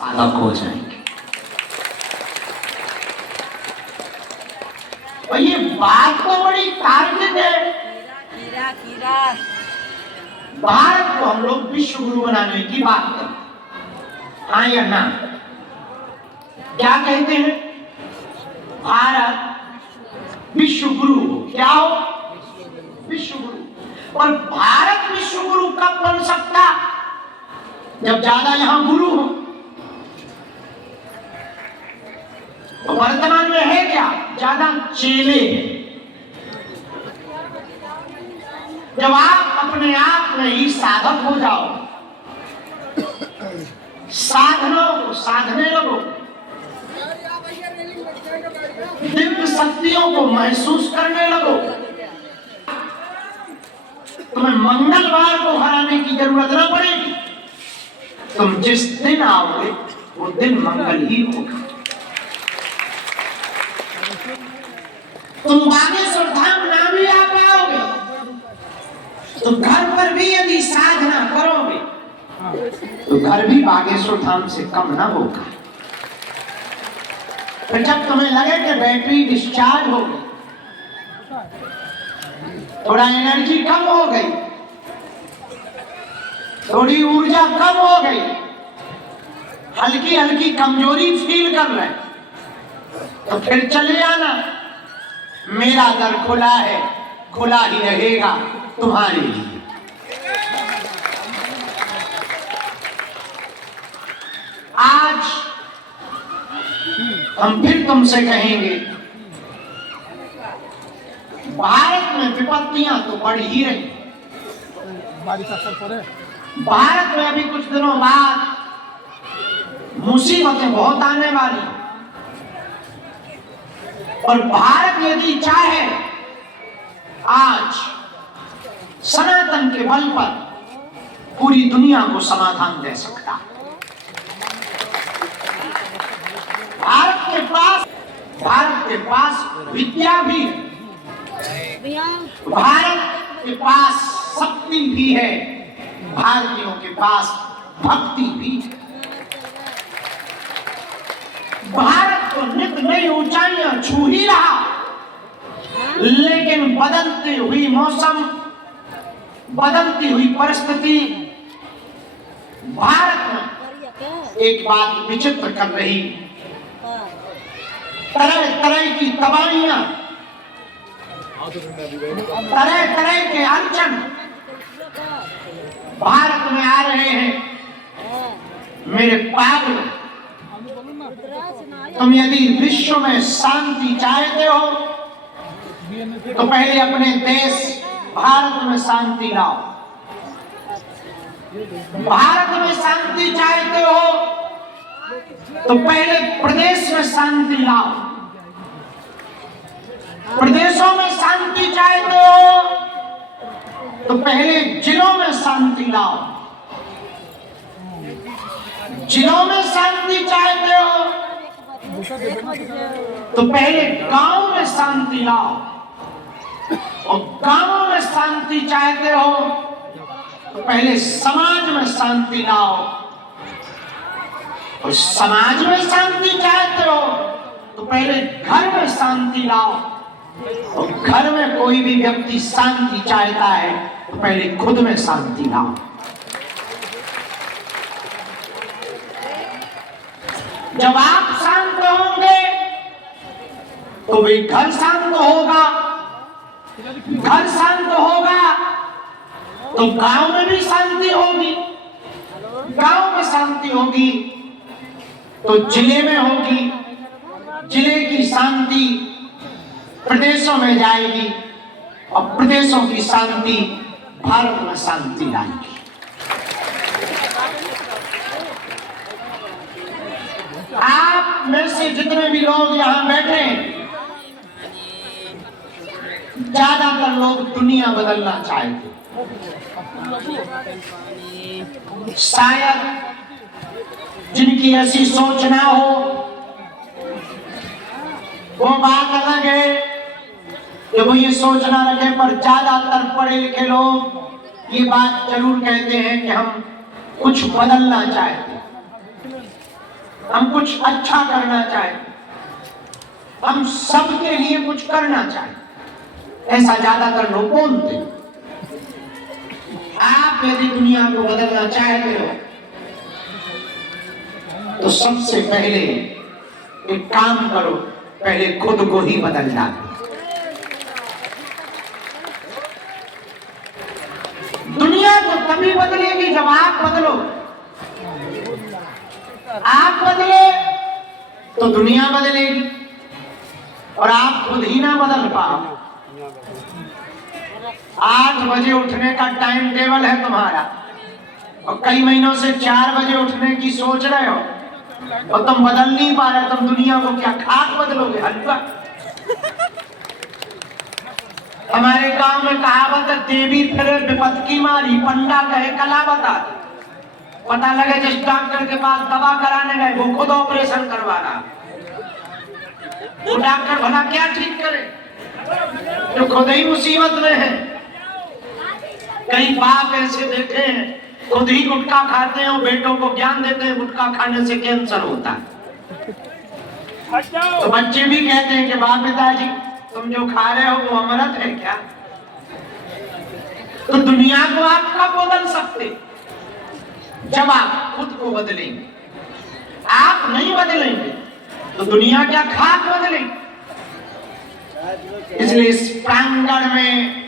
अलग हो जाएंगे। और ये बात तो बड़ी तार्किक है। भारत को हम लोग विश्व गुरु बनाने की बात करें, हाँ या ना? क्या कहते हैं? भारत विश्व गुरु क्या हो? विश्व गुरु। और भारत विश्व गुरु कब बन सकता? जब ज्यादा यहां गुरु हो। तो वर्तमान में है क्या? ज्यादा चेले। जब आप अपने आप में ही साधक हो जाओ, साधनों को साधने लगो, दिव्य शक्तियों को महसूस करने लगो, तुम्हें मंगलवार को हराने की जरूरत न पड़ेगी। तुम जिस दिन आओगे वो दिन मंगल ही होगा। तुम बागेश्वर धाम ना भी आ पाओगे तो घर पर भी यदि साधना करोगे तो घर भी बागेश्वर धाम से कम ना होगा। तो जब तुम्हें लगे कि बैटरी डिस्चार्ज हो गई, थोड़ा एनर्जी कम हो गई, थोड़ी ऊर्जा कम हो गई, हल्की हल्की कमजोरी फील कर रहे, तो फिर चले आना। मेरा दर खुला है, खुला ही रहेगा तुम्हारे लिए। आज हम फिर तुमसे कहेंगे, भारत में विपत्तियां तो बढ़ ही रही। भारत में अभी कुछ दिनों बाद मुसीबतें बहुत आने वाली। और भारत यदि चाहे आज सनातन के बल पर पूरी दुनिया को समाधान दे सकता। भारत के पास विद्या भी है, भारत के पास शक्ति भी है, भारतीयों के पास भक्ति भी है। भारत तो नित नई ऊंचाइयां छू ही रहा, लेकिन बदलती हुई मौसम, बदलती हुई परिस्थिति भारत में एक बात विचित्र कर रही। तरह तरह की तबाहियां, तरह तरह के अड़चन भारत में आ रहे हैं। मेरे पागल, तुम यदि विश्व में शांति चाहते हो तो पहले अपने देश भारत में शांति लाओ। भारत में शांति चाहते हो तो पहले प्रदेश में शांति लाओ। प्रदेशों में शांति चाहते हो तो पहले जिलों में शांति लाओ। जिलों में शांति चाहते हो तो पहले गांव में शांति लाओ। और गांवों में शांति चाहते हो तो पहले समाज में शांति लाओ। और समाज में शांति चाहते हो तो पहले घर में शांति लाओ। और घर में कोई भी व्यक्ति शांति चाहता है तो पहले खुद में शांति लाओ। जब आप शांत होंगे तो भी घर शांत होगा, घर शांत होगा तो गांव में भी शांति होगी, गांव में शांति होगी तो जिले में होगी, जिले की शांति प्रदेशों में जाएगी और प्रदेशों की शांति भारत में शांति लाएगी। आप में से जितने भी लोग यहाँ बैठे हैं, ज्यादातर लोग दुनिया बदलना चाहते। शायद जिनकी ऐसी सोच ना हो वो बात अलग है कि वो ये सोचना रखे, पर ज्यादातर पढ़े लिखे लोग ये बात जरूर कहते हैं कि हम कुछ बदलना चाहते हैं। हम कुछ अच्छा करना चाहें, हम सबके लिए कुछ करना चाहें, ऐसा ज्यादातर लोग बोलते। आप यदि दुनिया को बदलना चाहते हो तो सबसे पहले एक काम करो, पहले खुद को ही बदलना। दुनिया तो तभी बदलेगी जब आप बदलो। आप बदले तो दुनिया बदलेगी, और आप खुद ही ना बदल पाओ। 8 बजे उठने का टाइम टेबल है तुम्हारा, और कई महीनों से 4 बजे उठने की सोच रहे हो, और तुम बदल नहीं पा रहे। तुम दुनिया को क्या खाक बदलोगे? हल्का। हमारे गांव में कहावत है, देवी फिरे विपत की मारी, पंडा कहे कला बता। पता लगे जिस डॉक्टर के पास दवा कराने गए वो खुद ऑपरेशन करवा रहा, वो डॉक्टर भला क्या ठीक करे जो खुद ही मुसीबत में है। कई बाप ऐसे देखे हैं, खुद ही गुटखा खाते हैं और बेटों को ज्ञान देते हैं गुटखा खाने से कैंसर होता है। तो बच्चे भी कहते हैं कि बाप पिताजी तुम जो खा रहे हो वो अमृत है क्या? तो दुनिया को आप कब बदल सकते? जब आप खुद को बदलेंगे। आप नहीं बदलेंगे तो दुनिया क्या खाक बदलेगी? इसलिए इस प्रांगण में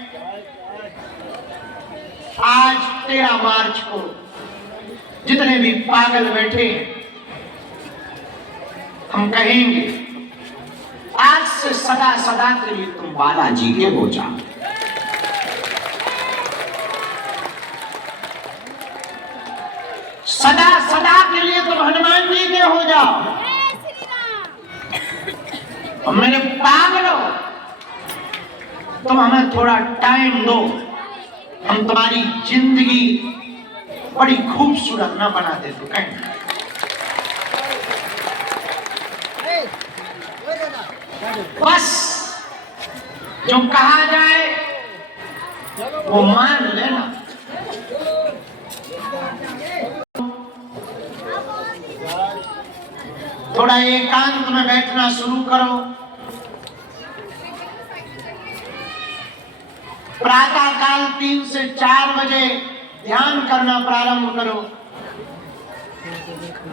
आज 13 मार्च को जितने भी पागल बैठे हैं, हम कहेंगे आज से सदा सदा के लिए तुम बालाजी के हो जाओ। सदा सदा के लिए तुम हनुमान जी के हो जाओ। और मेरे पागलों, तुम हमें थोड़ा टाइम दो, हम तुम्हारी जिंदगी बड़ी खूबसूरत ना बना दे तो कहें। बस जो कहा जाए वो मान लेना। थोड़ा एकांत में बैठना शुरू करो। प्रातः काल 3 से 4 बजे ध्यान करना प्रारंभ करो।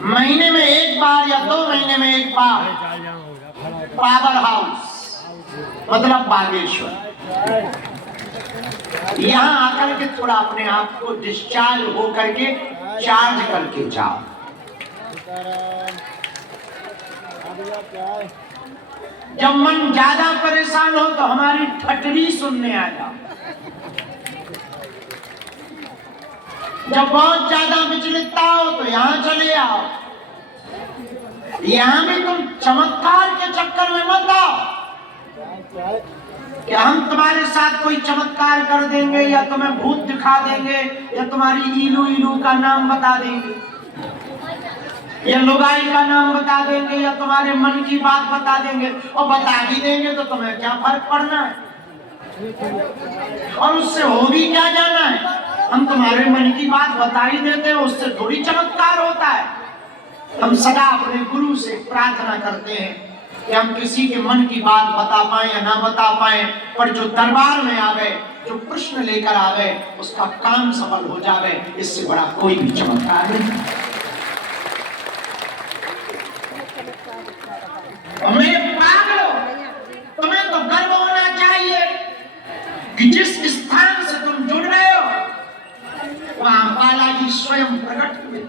महीने में 1 बार या 2 महीने में 1 बार पावर हाउस मतलब बागेश्वर, यहाँ आकर के थोड़ा अपने आप को डिस्चार्ज हो करके चार्ज करके जाओ। जब मन ज्यादा परेशान हो तो हमारी ठटरी सुनने आ जाओ। जब बहुत ज्यादा विचलितता हो तो यहाँ चले आओ। यहाँ भी तुम चमत्कार के चक्कर में मत आओ कि हम तुम्हारे साथ कोई चमत्कार कर देंगे या तुम्हें भूत दिखा देंगे या तुम्हारी इलू इलू का नाम बता देंगे या लुगाई का नाम बता देंगे या तुम्हारे मन की बात बता देंगे। और बता भी देंगे तो तुम्हें क्या फर्क पड़ना है, और उससे हो भी क्या जाना है। हम तुम्हारे मन की बात बता ही देते हैं, उससे थोड़ी चमत्कार होता है। हम सदा अपने गुरु से प्रार्थना करते हैं कि हम किसी के मन की बात बता पाए या ना बता पाए, पर जो दरबार में आवे, जो प्रश्न लेकर आवे, उसका काम सफल हो जावे, इससे बड़ा कोई भी चमत्कार नहीं। मेरे पागलों, तुम्हें तो गर्व होना चाहिए कि जिस स्थान से तुम जुड़ रहे हो वहां बालाजी स्वयं प्रकट हुए।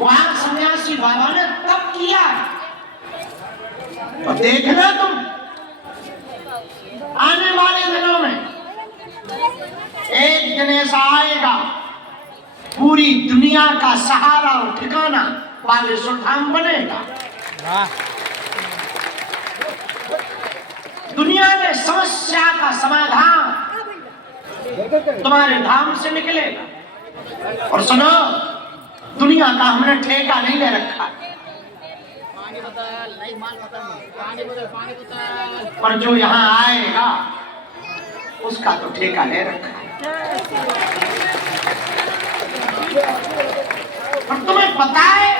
वहां सन्यासी बाबा ने तप किया। और देखना तुम आने वाले दिनों में एक दिन ऐसा आएगा, पूरी दुनिया का सहारा और ठिकाना बागेश्वर धाम बनेगा। दुनिया में समस्या का समाधान तुम्हारे धाम से निकलेगा। और सुनो, दुनिया का हमने ठेका नहीं ले रखा, पर जो यहाँ आएगा उसका तो ठेका ले रखा है। पता है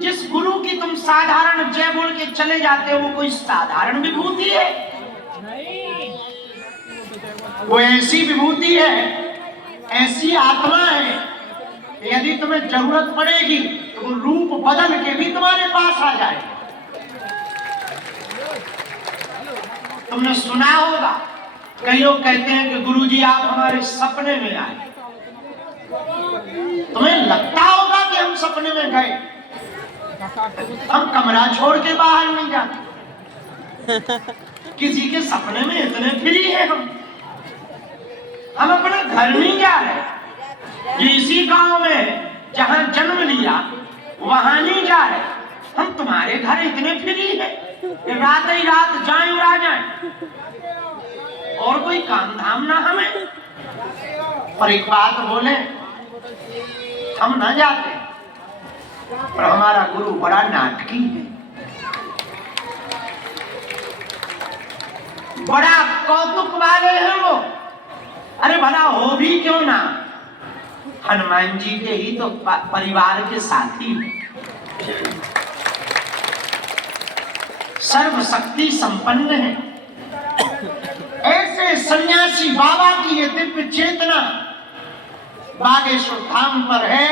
जिस गुरु की तुम साधारण जय बोल के चले जाते हो वो कोई साधारण विभूति है? वो ऐसी विभूति है, ऐसी आत्मा है, यदि तुम्हें जरूरत पड़ेगी तो वो रूप बदल के भी तुम्हारे पास आ जाए। तुमने सुना होगा, कई लोग कहते हैं कि गुरुजी आप हमारे सपने में आए। तुम्हें लगता होगा कि हम सपने में गए, हम कमरा छोड़ के बाहर नहीं जाते। किसी के सपने में इतने फ्री हैं हम अपने घर नहीं जा रहे, इसी गांव में जहां जन्म लिया वहां नहीं जा रहे। हम तुम्हारे घर इतने फ्री हैं कि रात ही रात जाएं और आ जाएं, और कोई काम धाम ना हमें। पर एक बात बोले, हम ना जाते, पर हमारा गुरु बड़ा नाटकी है, बड़ा कौतुक वाले हैं वो। अरे भला हो भी क्यों ना, हनुमान जी के ही तो परिवार के साथी हैं, सर्वशक्ति संपन्न है। ऐसे सन्यासी बाबा की ये दिव्य चेतना बागेश्वर धाम पर है।